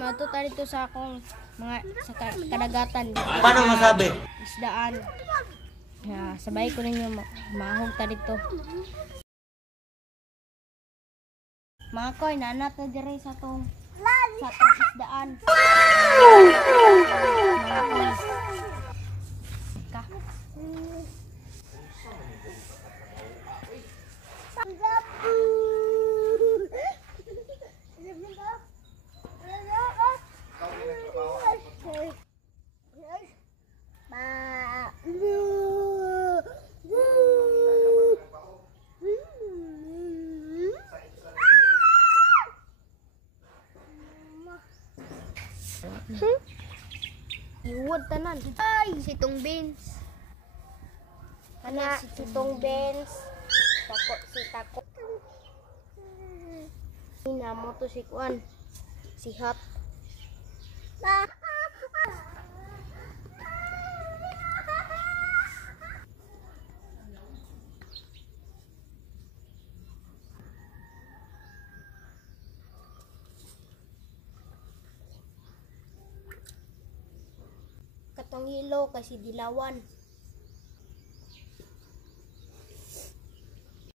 mato tayo dito sa akong mga sa kadagatan. Paano masabi? Isdaan. Sabay ko ninyo mahog ta dito. Mga koy, nanat na dire sa tong isdaan. Mga koy. Ka. Iwod tanan. Ay, sitong beans. Ana, sitong beans. Tako si tako. Ina mo to si Kwan. Si Hot. Katong hilo kasi dilawan.